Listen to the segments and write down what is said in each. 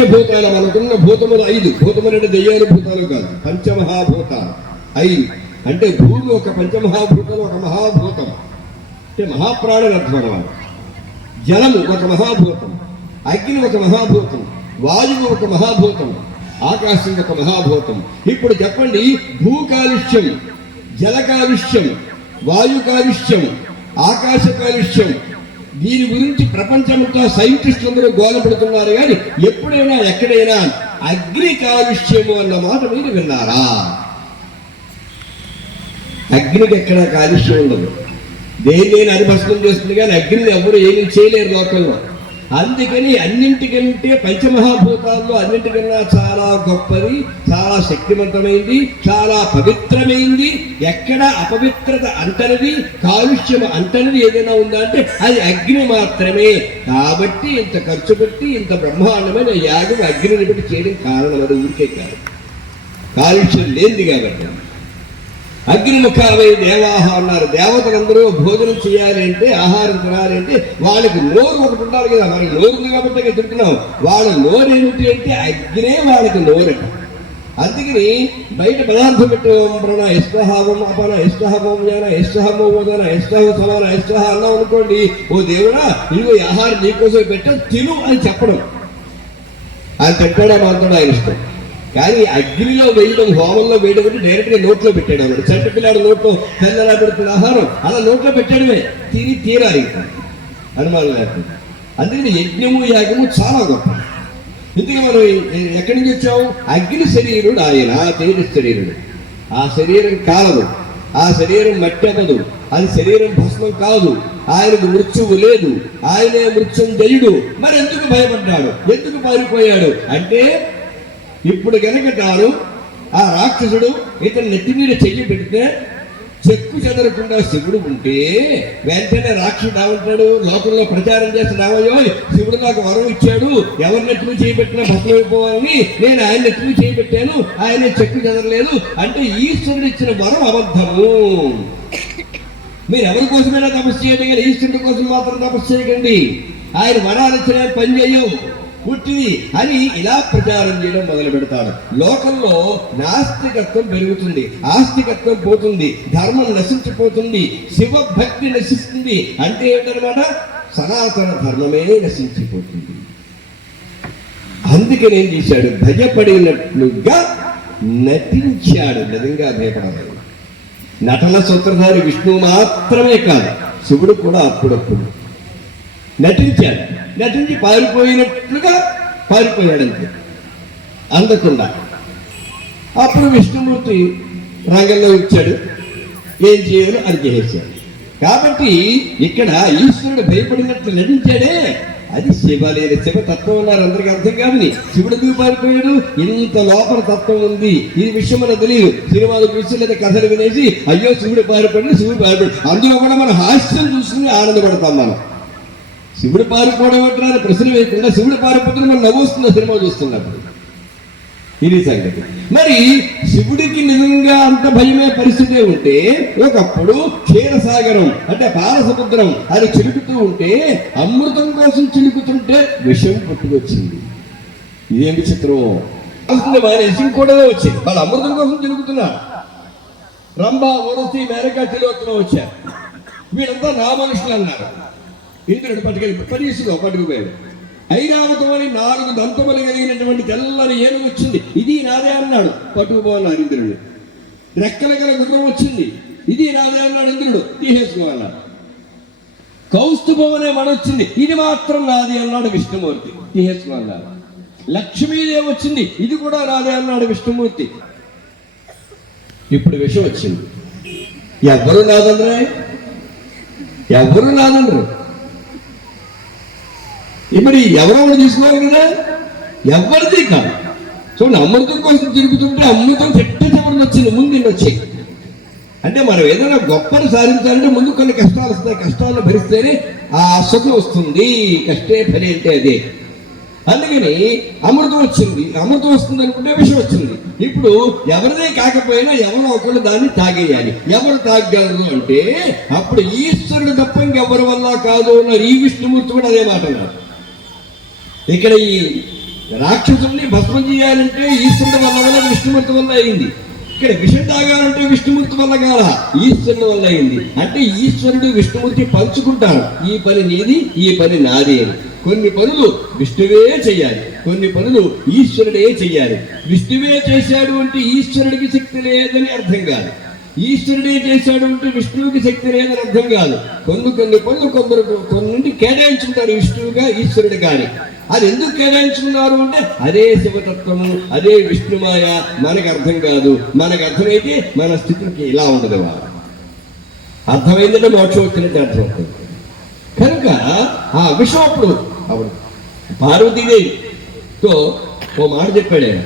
పంచభూతాలు మనకున్న భూతములు ఐదు. భూతములు అంటే దెయ్యాలు భూతాలు కాదు. పంచమహాభూతాలు. ఐదు. అంటే భూమి ఒక పంచమహాభూతం ఒక మహాభూతం అంటే మహాప్రాణులు అర్థం జలము ఒక మహాభూతం అగ్ని ఒక మహాభూతం వాయువు ఒక మహాభూతం ఆకాశం ఒక మహాభూతం ఇప్పుడు చెప్పండి భూ కాలుష్యం జల కాలుష్యం వాయు కాలుష్యం ఆకాశ కాలుష్యం దీని గురించి ప్రపంచమంతా సైంటిస్ట్ అందరూ గోలపడుతున్నారు కానీ ఎప్పుడైనా ఎక్కడైనా అగ్ని కాలుష్యము అన్న మాట మీరు విన్నారా? అగ్నికి ఎక్కడ కాలుష్యం ఉండదు. దేన్ని అనుభస్తం చేస్తుంది కానీ అగ్నిని ఎవరు ఏమీ చేయలేరు లోకంలో. అందుకని అన్నింటికంటే పంచమహాభూతాల్లో అన్నింటికన్నా చాలా గొప్పది చాలా శక్తివంతమైంది చాలా పవిత్రమైంది. ఎక్కడ అపవిత్రత అంటనిది కాలుష్యం అంటనిది ఏదైనా ఉందా అంటే అది అగ్ని మాత్రమే. కాబట్టి ఇంత ఖర్చు పెట్టి ఇంత బ్రహ్మాండమైన యాగం అగ్నిని పెట్టి చేయడం కారణం అది ఊరికే కాదు. కాలుష్యం లేనిది కాబట్టి. అగ్నిముఖాలై దేవాహ అన్నారు. దేవతలందరూ భోజనం చేయాలి అంటే ఆహారం తినాలి అంటే వాళ్ళకి నోరు ఒకటి ఉండాలి కదా. మనకి నోరు ఉంది కాబట్టి ఇక్కడ తింటున్నాం వాళ్ళ నోరు ఏమిటి అంటే అగ్నే వాళ్ళకి నోరట అందుకని బయట పదార్థం పెట్టి ఇష్టహావం అపన ఇష్టహమం జన ఇష్టహమోదన ఇష్టహ సమాన ఇష్టహ అన్నాం అనుకోండి. ఓ దేవుడా ఇదిగో ఆహారం నీకోసం పెట్టా తిను అని చెప్పడం. ఆయన పెట్టాడే మాత్రం ఆయన ఇష్టం. కానీ అగ్నిలో వేయడం హోమంలో వేయడం అంటే డైరెక్ట్గా నోట్లో పెట్టాడు అన్నాడు. చెట్ట పిల్లాడు నోట్లో తెల్లలా పెడుతున్న ఆహారం అలా నోట్లో పెట్టడమే. తిని తీరాలి. ఇంకా. అనుమానం లేకుండా అందుకని యజ్ఞము యాగము చాలా గొప్ప. ఇందుకే మనం ఎక్కడి నుంచి వచ్చాము అగ్ని శరీరుడు ఆయన తేజ శరీరుడు. ఆ శరీరం కాలదు. ఆ శరీరం మట్టి అవ్వదు. అది శరీరం భస్మం కాదు. ఆయనకు మృత్యువు లేదు. ఆయనే మృత్యుంజయుడు. మరి ఎందుకు భయపడ్డాడు? ఎందుకు పారిపోయాడు? అంటే ఇప్పుడు కనుక తాను ఆ రాక్షసుడు ఇతని నెత్తి మీద చెయ్యి పెడితే చెక్కు చెదరకుండా శివుడు ఉంటే వెంటనే రాక్షసుడు ఏమంటాడు? లోకంలో ప్రచారం చేసి శివుడు నాకు వరం ఇచ్చాడు. ఎవరి నెత్తిని చేయబెట్టినా అయిపోవాలని నేను ఆయన నెత్తిని చేయబెట్టాను ఆయన చెక్కు చెదరలేదు అంటే ఈశ్వరుడు ఇచ్చిన వరం అబద్ధము. మీరు ఎవరి కోసమైనా తపస్సు చేయండి కానీ ఈశ్వరుడి కోసం మాత్రం తపస్సు చేయకండి. ఆయన వరాలు ఇచ్చిన పని చేయవు పుట్టింది అని ఇలా ప్రచారం చేయడం మొదలు పెడతాడు. లోకంలో నాస్తికత్వం పెరుగుతుంది ఆస్తికత్వం పోతుంది ధర్మం నశించిపోతుంది శివభక్తి నశిస్తుంది అంటే ఏంటనమాట సనాతన ధర్మమే నశించిపోతుంది. అందుకని ఏం చేశాడు? భయపడినట్లుగా నటించాడు. నిజంగా భయపడలేదు నటన సూత్రధారి విష్ణువు మాత్రమే కాదు శివుడు కూడా అప్పుడప్పుడు. నటించాడు. నటించి పారిపోయినట్లుగా పారిపోయాడు అంతే. అందకుండా. అప్పుడు విష్ణుమూర్తి రంగంలో ఇచ్చాడు. ఏం చేయాలో అది చేసేసాడు కాబట్టి ఇక్కడ ఈశ్వరుడు భయపడినట్లు నటించాడే. అది శివ లేదు శివ తత్వం ఉన్నారు అందరికీ అర్థం కాదని. శివుడు ఎందుకు పారిపోయాడు? ఇంత లోపల తత్వం ఉంది. ఈ విషయం మనకు తెలియదు. సినిమాలు చూసి లేదా కథలు వినేసి అయ్యో శివుడు పారిపోయాడు శివుడు పారిపోయాడు. అందులో కూడా మనం హాస్యం చూసుకుని ఆనందపడతాం మనం. శివుడు పారిపోవడం అంటారు ప్రశ్న వేయకుండా శివుడు పారిపోతున్న మనం నవ్వుస్తున్న సినిమా చూస్తున్నప్పుడు. ఇది సంగతి. మరి శివుడికి నిజంగా అంత భయమే పరిస్థితి ఉంటే ఒకప్పుడు క్షీరసాగరం అంటే పాలసముద్రం అది చిలుకుతూ ఉంటే అమృతం కోసం చిలుకుతుంటే విషం పుట్టుకొచ్చింది. ఇదేం విచిత్రం? వారి మానేసి కూడా వచ్చింది. వాళ్ళు అమృతం కోసం చిలుకుతున్నారు. రంభ ఉరసి మేరక తిలోత్తమ వచ్చారు. వీళ్ళంతా నా మనుషులు అన్నారు. ఇంద్రుడు పట్టుకెళ్ళి పరీక్షలో పట్టుకుపోయాడు ఐరావతం అని నాలుగు దంతములు కలిగినటువంటి తెల్లని ఏనుగు వచ్చింది. ఇది నాదే అన్నాడు. పట్టుకుపోవాలి ఇంద్రుడు. రెక్కల గల గుర్రం వచ్చింది. ఇది నాదే అన్నాడు ఇంద్రుడు. తీసేసుకోమన్నాడు కౌస్తుభం అనే మన వచ్చింది. ఇది మాత్రం నాది అన్నాడు విష్ణుమూర్తి. తీసేసుకోమన్నాడు లక్ష్మీదేవి వచ్చింది. ఇది కూడా నాదే అన్నాడు విష్ణుమూర్తి. ఇప్పుడు విషయం వచ్చింది. ఎవరు నాదనరే ఎవరు నాదనరు ఇప్పుడు ఎవరెవరు తీసుకోవాలి కదా ఎవరిది కాదు చూడండి అమృతం కోసం తిరుగుతుంటే అమృతం చెట్టు చివరిని వచ్చింది. ముందు వచ్చి అంటే మనం ఏదైనా గొప్పను సాధించాలంటే ముందు కొన్ని కష్టాలు వస్తాయి. కష్టాలను భరిస్తేనే ఆ సుఖం వస్తుంది. కష్టే పని అంటే అదే. అందుకని అమృతం వచ్చింది. అమృతం వస్తుంది అనుకుంటే విషయం వచ్చింది. ఇప్పుడు ఎవరిదే కాకపోయినా ఎవరో ఒకళ్ళు దాన్ని తాగేయాలి. ఎవరు తాగగలరు అంటే అప్పుడు ఈశ్వరుడు తప్ప ఇంకెవరి వల్ల కాదు అన్నారు. ఈ విష్ణుమూర్తి కూడా అదే మాట అన్నారు ఇక్కడ ఈ రాక్షసుల్ని భస్మం చేయాలంటే ఈశ్వరుడు వల్ల వల్ల విష్ణుమూర్తి వల్ల అయింది. ఇక్కడ విషం తాగాలంటే విష్ణుమూర్తి వల్ల కాల ఈశ్వరుడు వల్ల అయింది. అంటే ఈశ్వరుడు విష్ణుమూర్తి పంచుకుంటారు ఈ పని నీది ఈ పని నాది అని. కొన్ని పనులు విష్ణువే చేయాలి. కొన్ని పనులు ఈశ్వరుడే చేయాలి. విష్ణువే చేశాడు అంటే ఈశ్వరుడికి శక్తి లేదని అర్థం కాదు. ఈశ్వరుడే చేశాడు అంటే విష్ణువుకి శక్తి లేదని అర్థం కాదు. కొన్ని కొన్ని పనులు కొందరు కొన్ని కేటాయించుకుంటారు విష్ణువుగా ఈశ్వరుడు కానీ. అది ఎందుకు కేటాయించుకున్నారు అంటే అదే శివతత్వము అదే విష్ణుమాయ మనకు అర్థం కాదు. మనకు అర్థమైతే మన స్థితికి ఇలా ఉండదు వారు. అర్థమైందంటే మోక్షం వచ్చినట్టు అర్థం అవుతుంది. కనుక ఆ విషయం అప్పుడు అవును. పార్వతీదేవితో ఓ మాట చెప్పాడు ఆయన.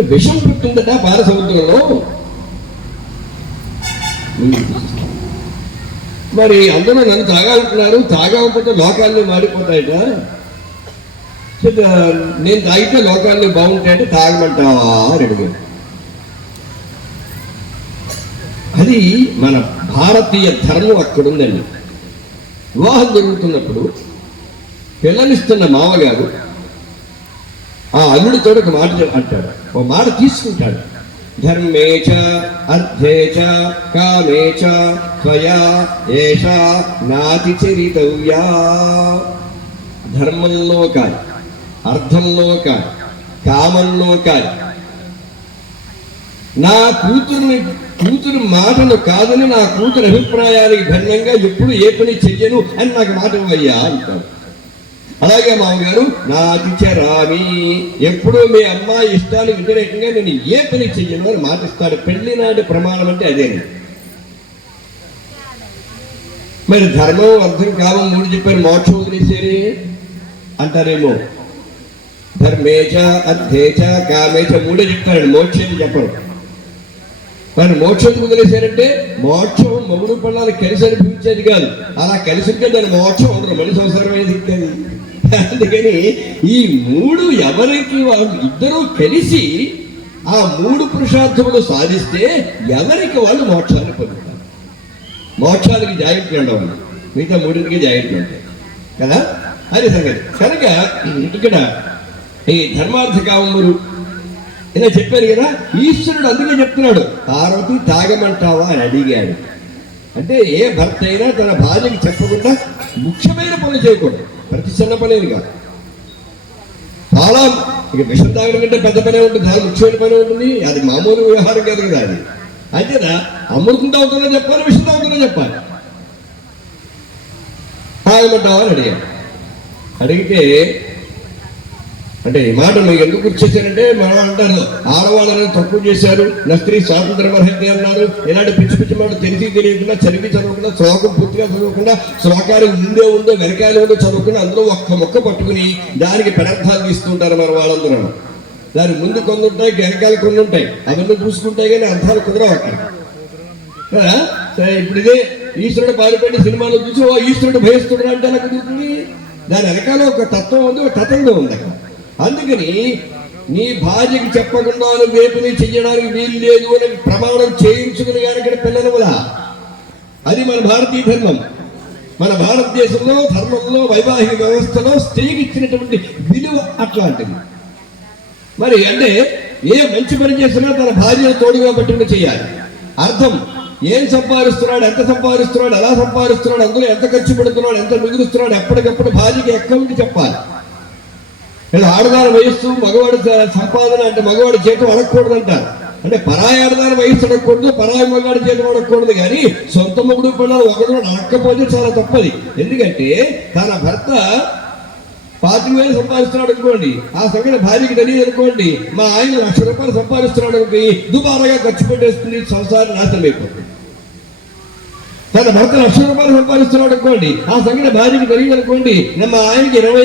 విషం పుట్టిందట పారసముద్రంలో. మరి అందరూ నన్ను తాగాలంటున్నారు. తాగకపోతే లోకాల్లో మారిపోతాయట నేను తాగితే లోకాల్లో బాగుంటాయంటే తాగమంటావా అని అడిగాడు. అది మన భారతీయ ధర్మం అక్కడుందండి. వివాహం జరుగుతున్నప్పుడు పిల్లనిస్తున్న మామగారు ఆ అల్లుడితో ఒక మాట అంటాడు. ఒక మాట తీసుకుంటాడు. ధర్మే అర్థేచ కామేచ త్వయా ఏష నాతి చరితవ్యా ధర్మంలో కాదు అర్థంలో కాదు కామంలో కాదు నా కూతురుని కూతురు మాటలు కాదని నా కూతురు అభిప్రాయానికి భిన్నంగా ఎప్పుడు ఏ పని చెయ్యను అని నాకు మాట ఇవ్వయ్యా అంటాడు. అలాగే మామగారు నా రామి ఎప్పుడూ మీ అమ్మాయి ఇష్టాలు వ్యతిరేకంగా నేను ఏ పని చెయ్యను అని మాటిస్తాడు. పెళ్ళి నాటి ప్రమాణం అంటే అదే మరి ధర్మం అర్థం కావం మూడు చెప్పారు. మోక్షం వదిలేసేది అంటారేమో. ధర్మేచ అర్థేచ కామేచ మూడే చెప్తాడు మోక్షం చెప్పరు. మరి మోక్షం వదిలేశారంటే మోక్షం మగుడు పళ్ళాలు కలిసి అనిపించేది కాదు. అలా కలిసి ఉంటే దాని మోక్షం ఉండరు మనిషి అవసరమైనది కాదు అందుకని ఈ మూడు ఎవరికి వాళ్ళు ఇద్దరూ కలిసి ఆ మూడు పురుషార్థములు సాధిస్తే ఎవరికి వాళ్ళు మోక్షాన్ని పొందుతారు? మోక్షానికి జాయింట్లు ఉండవు మిగతా మూడింటికి జాయింట్లు ఉంటాయి కదా? అదే సంగతి. కనుక ఇక్కడ ఈ ధర్మార్థ కామములు ఇలా చెప్పారు కదా ఈశ్వరుడు అందుకే చెప్తున్నాడు పార్వతి తాగమంటావా అని అడిగాడు. అంటే ఏ భర్త అయినా తన భార్యకి చెప్పకుండా ముఖ్యమైన పనులు చేయకూడదు. ప్రతి చిన్న పనేది కాదు. చాలా ఇక విషయం తాగడం కంటే పెద్ద పనే ఉంటుంది చాలా ముఖ్యమైన పని ఉంటుంది అది మామూలు వ్యవహారం కాదు కదా అది. అంతేనా? అమృతం తాగుతున్నా చెప్పాలి విషం తాగుతున్నా చెప్పాలి. తాగమంటావా అని అడిగాడు. అడిగితే అంటే ఈ మాట మీకు ఎందుకు గుర్తు మనం అంటారు ఆడవాళ్ళని తక్కువ చేశారు నా స్త్రీ స్వాతంత్రం అర్హత అన్నారు ఇలాంటి పిచ్చి పిచ్చి మాట తెలిసి తెలియకుండా చదివి చదవకుండా శ్లోకం పూర్తిగా చదవకుండా శ్లోకాలు ముందే ఉందో వెనకాల ఉందో చదవకుండా అందరూ ఒక్క మొక్క పట్టుకుని దానికి పదార్థాలు తీస్తుంటారు మన వాళ్ళందరూ. దాని ముందు కొన్ని ఉంటాయి వెనకాల కొన్ని ఉంటాయి. అవన్నీ చూసుకుంటాయి కానీ అర్థాలు కుదరవు అక్కడ సరే ఇప్పుడు ఇదే ఈశ్వరుడు పారిపోయిన సినిమాలో చూసి ఓ ఈశ్వరుడు భయస్తుడు అంటే ఎలా కుదురుతుంది? దాని వెనకాల ఒక తత్వం ఉంది ఒక తతంగం ఉంది అక్కడ. అందుకని నీ భార్యకి చెప్పకుండా వేపుని చెయ్యడానికి వీలు లేదు అని ప్రమాణం చేయించుకుని కానీ ఇక్కడ పిల్లలు వల్ల అది మన భారతీయ ధర్మం. మన భారతదేశంలో ధర్మంలో వైవాహిక వ్యవస్థలో స్త్రీకి ఇచ్చినటువంటి విలువ అట్లాంటిది. మరి అంటే ఏ మంచి పని చేసినా తన భార్యను తోడుగా పట్టుకుని చేయాలి. అర్థం. ఏం సంపాదిస్తున్నాడు ఎంత సంపాదిస్తున్నాడు ఎలా సంపాదిస్తున్నాడు అందులో ఎంత ఖర్చు పెడుతున్నాడు ఎంత మిగులుస్తున్నాడు ఎప్పటికప్పుడు భార్యకి అకౌంట్ చెప్పాలి. ఇలా ఆడదాని వయస్సు మగవాడు సంపాదన అంటే మగవాడి చేతి అడగకూడదు అంటారు అంటే పరాయి ఆడదాని వయస్సు అడగకూడదు పరాయి మగవాడి చేతి అడగకూడదు కానీ సొంత మొగుడు పిల్లలు ఒకరు అడగకపోతే చాలా తప్పది. ఎందుకంటే తన భర్త పాతిక వేలు సంపాదిస్తున్నాడు అనుకోండి ఆ సంగతి భార్యకి తెలియదు అనుకోండి మా ఆయన లక్ష రూపాయలు సంపాదిస్తున్నాడు అనుకోండి దుబారాగా ఖర్చు పెట్టేస్తుంది సంసారం నాశనం అయిపోతుంది. తన భర్త లక్ష రూపాయలు సంపాదిస్తున్నాడు అనుకోండి. ఆ సంగతి భార్యకి తెలియదు అనుకోండి. మా ఆయనకి ఇరవై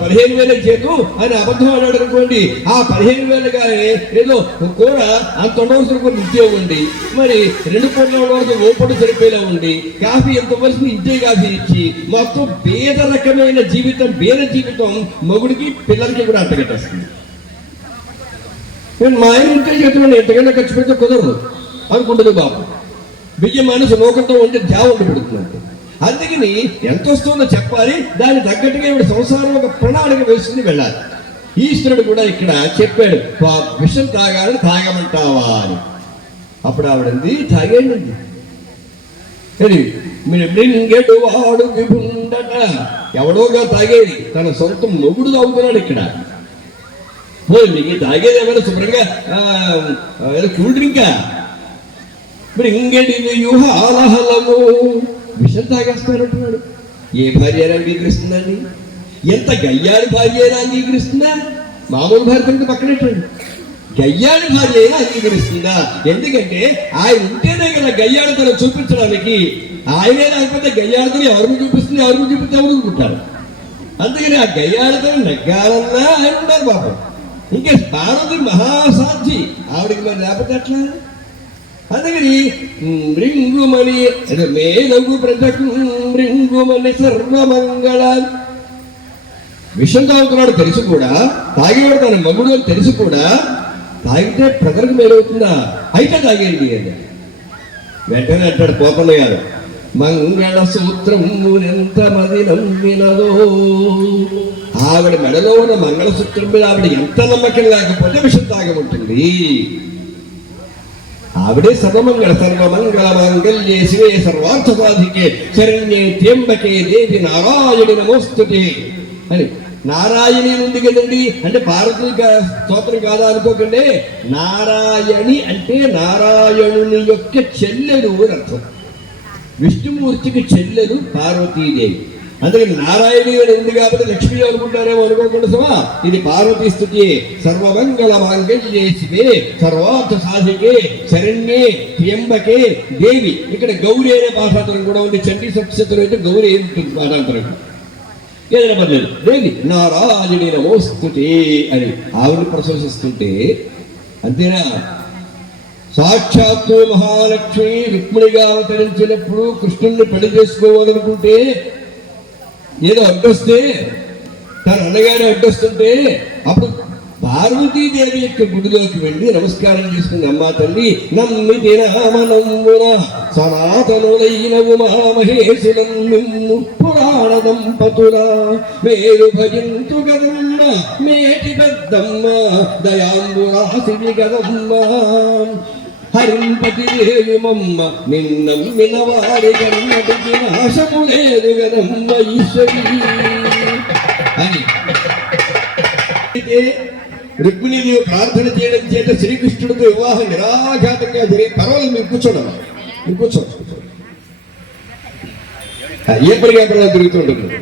పదిహేను వేల చేతు అని అబద్ధం అన్నాడు అనుకోండి. ఆ పదిహేను వేలుగా ఏదో కూర అంత ఉండవలసిన కొన్ని ఉద్యోగం ఉంది. మరి రెండు కోట్ల ఉండవలసిన ఓపడు సరిపోయేలా ఉంది. కాఫీ ఎంత వలసిన ఇంతే కాఫీ ఇచ్చి మొత్తం పేద రకమైన జీవితం పేద జీవితం మొగుడికి పిల్లలకి కూడా అట్టగట్టేస్తుంది నేను మా ఆయన ఉంటే చేతున్నాను ఎంతకైనా ఖర్చు పెడితే కుదరదు. అనుకుంటుంది బాబు. బియ్యం మనసు లోకంతో ఉంటే జావ ఉండి పెడుతున్నట్టు అందుకని ఎంత వస్తుందో చెప్పాలి దాని తగ్గట్టుగా ఇప్పుడు సంసారం ఒక ప్రణాళిక వేసుకుని వెళ్ళాలి. ఈశ్వరుడు కూడా ఇక్కడ చెప్పాడు విషం తాగాలని తాగమంటావా అని. అప్పుడు ఆవిడంది తాగేయండి. సరే మీరు మృంగెడు వాడు విభుండట ఎవడోగా తాగేది? తన సొంతం మొగుడు తాగుతున్నాడు ఇక్కడ. పోయి మీకు తాగేది ఏమైనా శుభ్రంగా ఆ, ఏదో కూల్ డ్రింకా? మృంగడి వ్యూహాలహలము. విషం తాగేస్తారంటున్నాడు ఏ భార్య అంగీకరిస్తుందండి? ఎంత గయ్యాడి భార్య అంగీకరిస్తుందా? మామూలు భార్య కంటే పక్కనట్టండి. గయ్యాడి భార్య అయినా అంగీకరిస్తుందా? ఎందుకంటే ఆయన ఉంటేనే కదా గయ్యాడితనం చూపించడానికి. ఆయనే లేకపోతే గయ్యాడితనం ఎవరిని చూపిస్తుంది? ఎవరిని చూపిస్తే ఎవరు అనుకుంటారు అందుకని ఆ గయ్యాడితనం నెగ్గాలన్నా ఆయన ఉన్నారు పాపం. ఇంకే భారతి మహాసాధ్యి ఆవిడకి మరి లేకపోతే ఎట్లా? అందుకని మృంగుమని అదే మేలగు ప్రజకు మృంగుమని సర్వమంగళ విషం తాగుతున్నాడు తెలుసు కూడా తాగేవాడు తన మగుడు అని తెలుసు కూడా తాగితే ప్రజలకు మేలవుతుందా? అయితే తాగేయండి అని. వెంటనే అంటాడు పోపన్న గారు మంగళ సూత్రము ఎంత మది నమ్మినదో. ఆవిడ మెడలో ఉన్న మంగళసూత్రం మీద ఆవిడ ఎంత నమ్మకం లేకపోతే విషం తాగముంటుంది. ఆవిడే సర్వమంగళ సర్వమంగళ మాంగళ్యే శివే సర్వార్థ సాధికే శరణ్యే త్ర్యంబకే దేవి నారాయణి నమోస్తుతే అని నారాయణి ఉంది కదండి అంటే పార్వతి స్తోత్రం కాదా అనుకోకండి నారాయణి అంటే నారాయణుని యొక్క చెల్లెలు అని అర్థం విష్ణుమూర్తికి చెల్లెలు పార్వతీదేవి అందుకని నారాయణి అని ఉంది కాబట్టి లక్ష్మీ అనుకుంటారేమో అనుకోకుండా సమా ఇది పార్వతీ స్థుతి సర్వమంగళ మాంగళ్యే శివే సర్వార్థ సాధికే శరణ్యే త్ర్యంబకే దేవి. ఇక్కడ గౌరీ అనే పాఠాంతరం కూడా ఉంది. చండీ సప్తశతులు అయితే గౌరీ ఉంటుంది పాఠాంతరం. ఏదైనా పర్లేదు. దేవి నారాజుడి నమోస్తుతే అని ఆవిడని ప్రశంసిస్తుంటే అంతేనా? సాక్షాత్తు మహాలక్ష్మి రుక్మిణిగా అవతరించినప్పుడు కృష్ణుణ్ణి పెళ్ళి చేసుకోవాలనుకుంటే ఏదో అడ్డొస్తే తన అన్నగారు అడ్డొస్తుంటే అప్పుడు పార్వతీదేవి యొక్క గుడిలోకి వెళ్ళి నమస్కారం చేసుకుని అమ్మా తల్లి నమ్మి రామనమ్మున సనాతనులైన ఉమామహేశులం నిన్ను పురాణ దంపతుల వేరు భజింతు గదమ్మ మేటి పెద్దమ్మ దయాంబురాశివి గదమ్మ హరింపతి దేవిమమ్మ నిన్నమ్మిన వారి కన్నటికి నాశము లేదు గనమ్మ ఈశ్వరి. అని. అయితే రుక్మిణిదేవి ప్రార్థన చేయడం చేత శ్రీకృష్ణుడితో వివాహం నిరాఘాతంగా జరిగి పర్వాలేదు మీరు కూర్చోడం మీరు కూర్చోండి ఏ పరిగా తిరుగుతుంటుంది?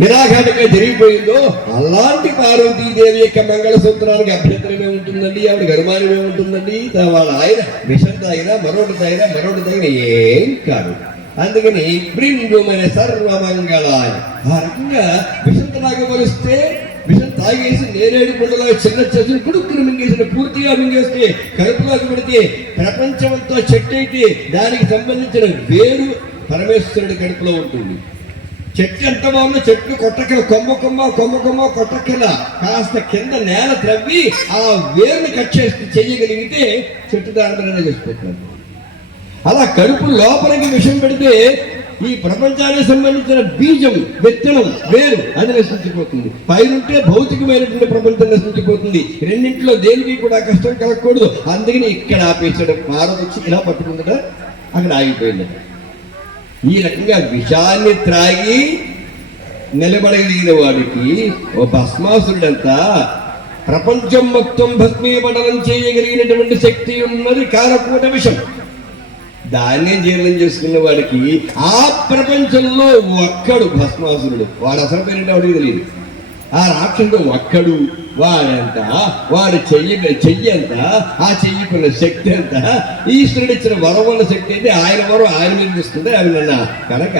నిరాఘాటంగా జరిగిపోయిందో? అలాంటి పార్వతీదేవి యొక్క మంగళసూత్రానికి అభ్యంతరమే ఉంటుందండి ఆవిడ గర్మానమే ఉంటుందండి. వాళ్ళ ఆయన విషం తాగినా మరొకటి తాగినా మరొకటి తాగినా ఏం కాదు. అందుకని బృంగుమని సర్వమంగళాయ. ఆ రకంగా విషం తాగబలిస్తే విషం తాగేసి నేరేడు పండులో చిన్న చెట్టును కుడుక్కుని మింగేసిన పూర్తిగా మింగేస్తే కడుపులోకి పెడితే ప్రపంచంతో చెట్టు అయితే దానికి సంబంధించిన వేరు పరమేశ్వరుడి కడుపులో ఉంటుంది. చెట్టు ఎంత బాగుందో చెట్టు కొట్టకెల కొమ్మ కొమ్మ కొమ్మ కొమ్మ కొట్టకెల కాస్త కింద నేల త్రవ్వి ఆ వేరుని కట్ చేసి చెయ్యగలిగితే చెట్టు దారిద్రంగా చేసిపోతుంది అలా కడుపు లోపలికి విషం పెడితే ఈ ప్రపంచానికి సంబంధించిన బీజం విత్తనం వేరు అది నశించిపోతుంది. పైనుంటే భౌతికమైనటువంటి ప్రపంచం నశించిపోతుంది. రెండింటిలో దేనికి కూడా కష్టం కలగకూడదు. అందుకని ఇక్కడ ఆపేసాడు పార్వతి వచ్చి ఇలా పట్టుకుందట అక్కడ ఆగిపోయిందట. ఈ రకంగా విషాన్ని త్రాగి నిలబడగలిగిన వాడికి ఓ భస్మాసురుడంతా ప్రపంచం మొత్తం భస్మీపటనం చేయగలిగినటువంటి శక్తి ఉన్నది కారకూట విషం. దాన్నే జీర్ణం చేసుకున్న వాడికి ఆ ప్రపంచంలో ఒక్కడు భస్మాసురుడు. వాడు అసలు పేరేంటి వాడికి తెలియదు. ఆ రాక్షసుడు ఒక్కడు. వాడంట వాడు చెయ్యి చెయ్యి ఎంత ఆ చెయ్యికున్న శక్తి ఎంత ఈశ్వరుడు ఇచ్చిన వరం వల్ల శక్తి అయితే ఆయన వరం ఆయన మీద ఇస్తుంది అవి నన్న కనుక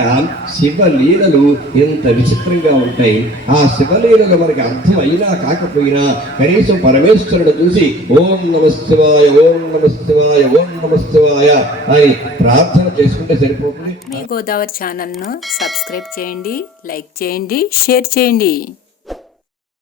శివలీలలు ఎంత విచిత్రంగా ఉంటాయి. ఆ శివలీలలు మనకి అర్థం అయినా కాకపోయినా కనీసం పరమేశ్వరుడు చూసి ఓం నమ ఓం నమ ఓం నమ అని ప్రార్థన చేసుకుంటే సరిపోతుంది. మీ గోదావరి ఛానల్ను సబ్స్క్రైబ్ చేయండి లైక్ చేయండి షేర్ చేయండి.